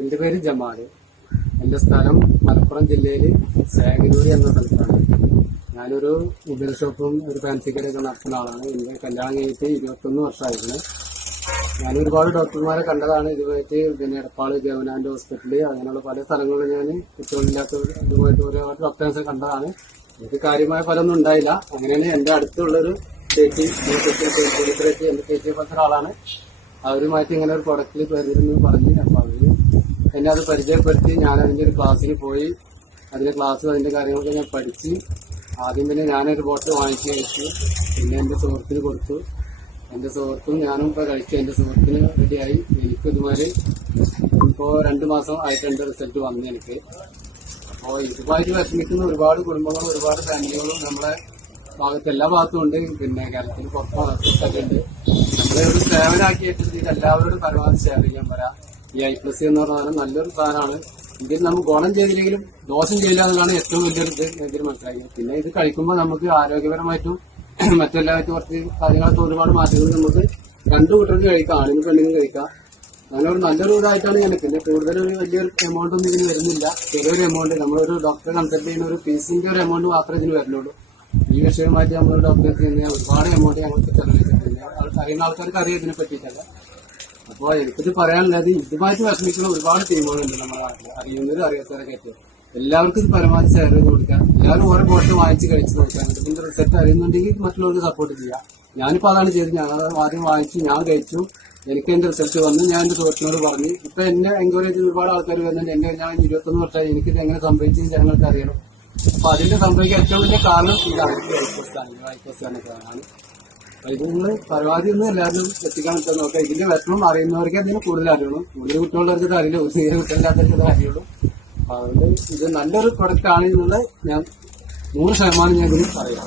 എന്റെ പേര് ജമാല്. എന്റെ സ്ഥലം മലപ്പുറം ജില്ലയില് ശേഖരൂര് എന്ന സ്ഥലത്താണ്. ഞാനൊരു മൊബൈൽ ഷോപ്പും ഒരു ഫാൻസി കടയൊക്കെ നടത്തുന്ന ആളാണ്. എന്റെ കല്യാണം കഴിഞ്ഞിട്ട് 21 വർഷമായിരുന്നു. ഞാൻ ഒരുപാട് ഡോക്ടർമാരെ കണ്ടതാണ്. ഇതുമായിട്ട് പിന്നെ എടപ്പാള് ഗവൺമെന്റ് ഹോസ്പിറ്റല് അങ്ങനെയുള്ള പല സ്ഥലങ്ങളിലും ഞാൻ കുറ്റമില്ലാത്ത ഇതുമായിട്ട് ഒരുപാട് ഡോക്ടേഴ്സിനെ കണ്ടതാണ്. എനിക്ക് കാര്യമായ ഫലമൊന്നും ഉണ്ടായില്ല. അങ്ങനെയാണ് എന്റെ അടുത്തുള്ളൊരു ചേച്ചി എന്റെ ചേച്ചിയെ പോലത്തെ ഒരാളാണ്. അവരുമായിട്ട് ഇങ്ങനെ ഒരു പ്രൊഡക്റ്റിൽ വരുന്നു പറഞ്ഞ് അപ്പൊ അവര് എന്നെ അത് പരിചയപ്പെടുത്തി. ഞാൻ അതിന്റെ ഒരു ക്ലാസ്സിൽ പോയി അതിന്റെ ക്ലാസ്സും അതിന്റെ കാര്യങ്ങളൊക്കെ ഞാൻ പഠിച്ച് ആദ്യം പിന്നെ ഞാനൊരു ബോട്ടിൽ വാങ്ങിച്ച് കഴിച്ചു. പിന്നെ എന്റെ സുഹൃത്തിന് കൊടുത്തു. എന്റെ സുഹൃത്തും ഞാനും ഇപ്പൊ കഴിച്ചു. എന്റെ സുഹൃത്തിന് റെഡിയായി. എനിക്ക് ഇതുമാതിരി ഇപ്പോ 2 മാസം ആയിട്ട് എന്റെ റിസൾട്ട് വന്നു എനിക്ക്. അപ്പോ ഇതുമായിട്ട് വിഷമിക്കുന്ന ഒരുപാട് കുടുംബങ്ങളും ഒരുപാട് ഫാമിലികളും നമ്മളെ ഭാഗത്ത് എല്ലാ ഭാഗത്തും ഉണ്ട്. പിന്നെ കേരളത്തിന് പുറത്തൊക്കെ ഉണ്ട്. നമ്മളെ ഒരു സേവനാക്കിയിട്ട് ഇത് എല്ലാവരോടും പരമാവധി ഷെയർ ചെയ്യാൻ പറയാം. ഈ I+ എന്ന് പറഞ്ഞാൽ നല്ലൊരു സാധനമാണ്. ഇതിൽ നമുക്ക് ഗുണം ചെയ്തില്ലെങ്കിലും ദോഷം ചെയ്യില്ല എന്നുള്ളതാണ് ഏറ്റവും വലിയൊരു ഇതിൽ മനസ്സിലാക്കിയത്. പിന്നെ ഇത് കഴിക്കുമ്പോൾ നമുക്ക് ആരോഗ്യപരമായിട്ടും മറ്റെല്ലാമായിട്ടും കുറച്ച് കാര്യങ്ങളൊക്കെ ഒരുപാട് മാറ്റങ്ങൾ നമുക്ക് 2 കൂട്ടർക്ക് കഴിക്കാം. ആണിനും പെണ്ണിനും കഴിക്കാം. അങ്ങനെ ഒരു നല്ലൊരു ഇതായിട്ടാണ് ഞാൻ. പിന്നെ കൂടുതൽ വലിയൊരു എമൗണ്ട് ഒന്നും ഇതിന് വരുന്നില്ല. ചെറിയൊരു എമൗണ്ട് നമ്മളൊരു ഡോക്ടറെ കൺസൾട്ട് ചെയ്യുന്ന ഒരു ഫീസിന്റെ ഒരു എമൗണ്ട് മാത്രമേ ഇതിന് വരുന്നുള്ളൂ. ഈ വിഷയമായിട്ട് നമ്മൾ ഡോക്ടറെ ചെയ്യുന്ന ഒരുപാട് എമൗണ്ട് ഞങ്ങൾക്ക് ചെലവഴിച്ചിട്ടുണ്ട്. അറിയുന്ന ആൾക്കാർക്ക് അറിയാം ഇതിനെ പറ്റിയിട്ടല്ല. അപ്പോൾ എനിക്കിത് പറയാനുള്ളത് ഇതുമായിട്ട് വിഷമിക്കുന്ന ഒരുപാട് ടീമുകളുണ്ട് നമ്മുടെ നാട്ടിൽ. അറിയുന്നവരും അറിയാത്തവരൊക്കെ ആയിട്ട് എല്ലാവർക്കും ഇത് പരമാവധി ഷെയർ ചെയ്ത് കൊടുക്കാം. എല്ലാവരും ഓരോ ബോട്ടിൽ വാങ്ങിച്ച് കഴിച്ച് നോക്കാം. ഇതിന്റെ റിസൾട്ട് അറിയുന്നുണ്ടെങ്കിൽ മറ്റുള്ളവർക്ക് സപ്പോർട്ട് ചെയ്യാം. ഞാനിപ്പോൾ അതാണ് ചെയ്തത്. ഞാൻ ആദ്യം വാങ്ങിച്ചു, ഞാൻ കഴിച്ചു. എനിക്ക് എന്റെ റിസൾട്ട് വന്നു. ഞാൻ എന്റെ സുഹൃത്തിനോട് പറഞ്ഞു. ഇപ്പൊ എന്നെ എൻക്വയറി ചെയ്ത് ഒരുപാട് ആൾക്കാർ വരുന്നുണ്ട്. എന്റെ ഞാൻ 21 വർഷമായി. എനിക്കിത് എങ്ങനെ സംഭവിച്ചെന്ന് ജനങ്ങൾക്ക് അറിയണം. അപ്പൊ അതിന്റെ സംഭവിക്കാൻ ഏറ്റവും വലിയ കാരണം ഇതാണ് I+ആണ്. അപ്പൊ ഇത് നിങ്ങൾ പരമാവധി ഒന്നും എല്ലാവരും എത്തിക്കാൻ പറ്റാൻ നോക്കാം. ഇതിന്റെ വിഷമം അറിയുന്നവർക്ക് അതിന് കൂടുതൽ അറിയണം. കൂടുതൽ കുട്ടികളുള്ളവർക്ക് അറിയില്ല, തീരെ കുട്ടികളില്ലാത്തവർക്ക് അറിയുള്ളൂ. അപ്പൊ അതുകൊണ്ട് ഇത് നല്ലൊരു പ്രൊഡക്റ്റ് ആണ് എന്നുള്ളത് ഞാൻ 100% ഞാൻ ഇതിന് പറയാം.